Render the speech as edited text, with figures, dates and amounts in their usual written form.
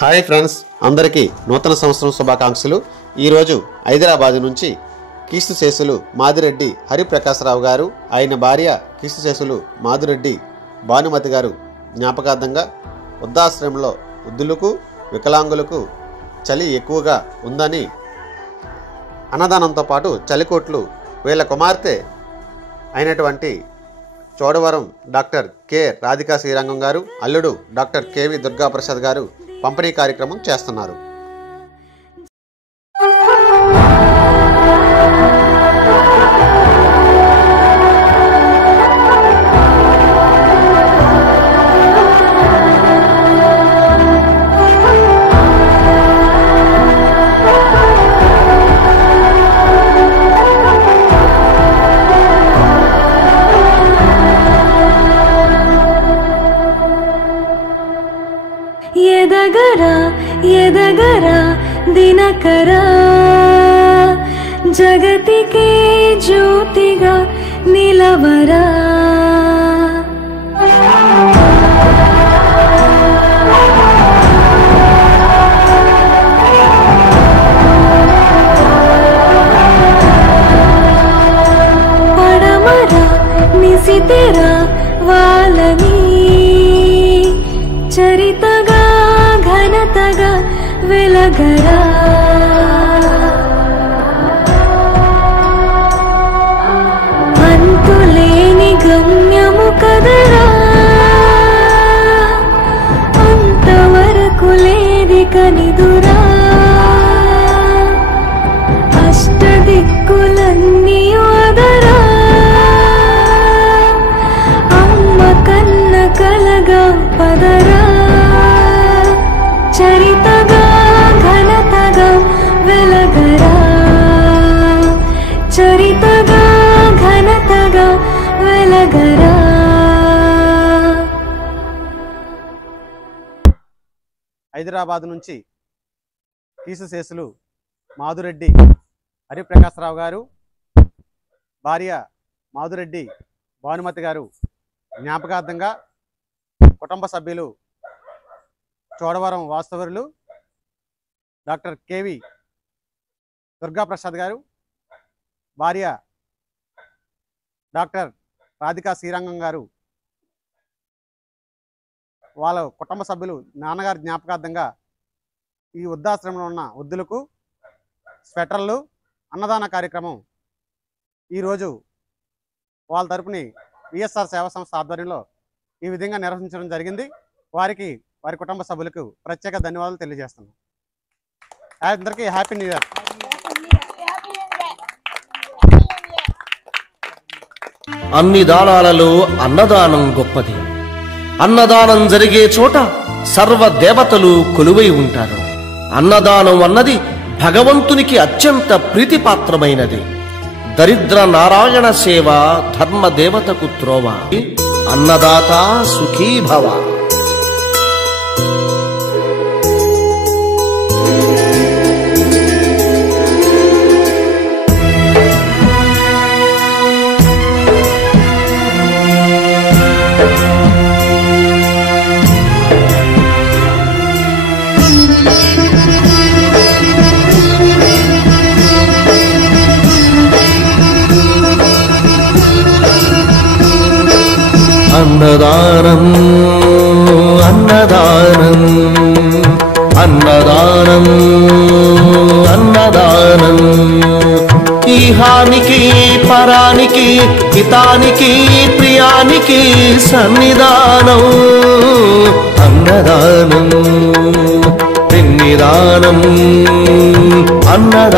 Hi friends, అందరికీ నూతన సంవత్సరం శుభాకాంక్షలు. ఈరోజు హైదరాబాద్ నుంచి కీర్తిశేషులు మాదిరెడ్డి హరిప్రకాశరావు గారు, ఆయన భార్య కీర్తిశేషులు మాదిరెడ్డి భానుమతి గారు జ్ఞాపకార్థంగా వృద్ధాశ్రమంలో వృద్ధులకు వికలాంగులకు చలి ఎక్కువగా ఉందని అన్నదానంతో పాటు చలికోట్లు వీళ్ళ కుమార్తె అయినటువంటి చోడవరం డాక్టర్ కె రాధికా శ్రీరంగం గారు, అల్లుడు డాక్టర్ కెవి దుర్గాప్రసాద్ గారు పంపిణీ కార్యక్రమం చేస్తున్నారు. ఎదగరా ఎదగరా దినకరా జగతికే జ్యోతిగా నిలవరా పడమరా నిశితెరా వాళ్ళని చరితగా ఘనతగా వెలగరా అంతులేని గమ్యము కదరా అంతవరకు లేదిక నిదురా అష్టదిక్కులన్నీ వదరా అమ్మ కన్న కలగా పదరా చరితగా ఘనతగా వెలగరా చరితగా ఘనతగా వెలగరా. హైదరాబాద్ నుంచి కీర్తిశేషులు మాదిరెడ్డి హరిప్రకాశరావు గారు, భార్య మాదిరెడ్డి భానుమతి గారు జ్ఞాపకార్థంగా కుటుంబ సభ్యులు చోడవరం వాస్తవులు డాక్టర్ కెవి దుర్గాప్రసాద్ గారు, భార్య డాక్టర్ రాధికా శ్రీరంగం గారు, వాళ్ళ కుటుంబ సభ్యులు నాన్నగారి జ్ఞాపకార్థంగా ఈ వృద్ధాశ్రమంలో ఉన్న వృద్ధులకు స్వెటర్లు అన్నదాన కార్యక్రమం ఈరోజు వాళ్ళ తరపుని విఎస్ఆర్ సేవా సంస్థ ఆధ్వర్యంలో ఈ విధంగా నిర్వహించడం జరిగింది. వారికి వారి కుటుంబ సభ్యులకు ప్రత్యేక ధన్యవాదాలు తెలియజేస్తున్నాం. అందరికీ హ్యాపీ న్యూ ఇయర్. అన్ని దానాలలో అన్నదానం గొప్పది. అన్నదానం జరిగే చోట సర్వ దేవతలు కొలువై ఉంటారు. అన్నదానం అన్నది భగవంతునికి అత్యంత ప్రీతిపాత్రమైనది. దరిద్ర నారాయణ సేవ ధర్మ దేవతకు త్రోవ. అన్నదాత సుఖీ భవ. అన్నదానం అన్నదానం అన్నదానం అన్నదానం ఈహానికి పరానికి హితానికి ప్రియానికి సన్నిధానం. అన్నదానం పిన్నిదానం అన్నదానం.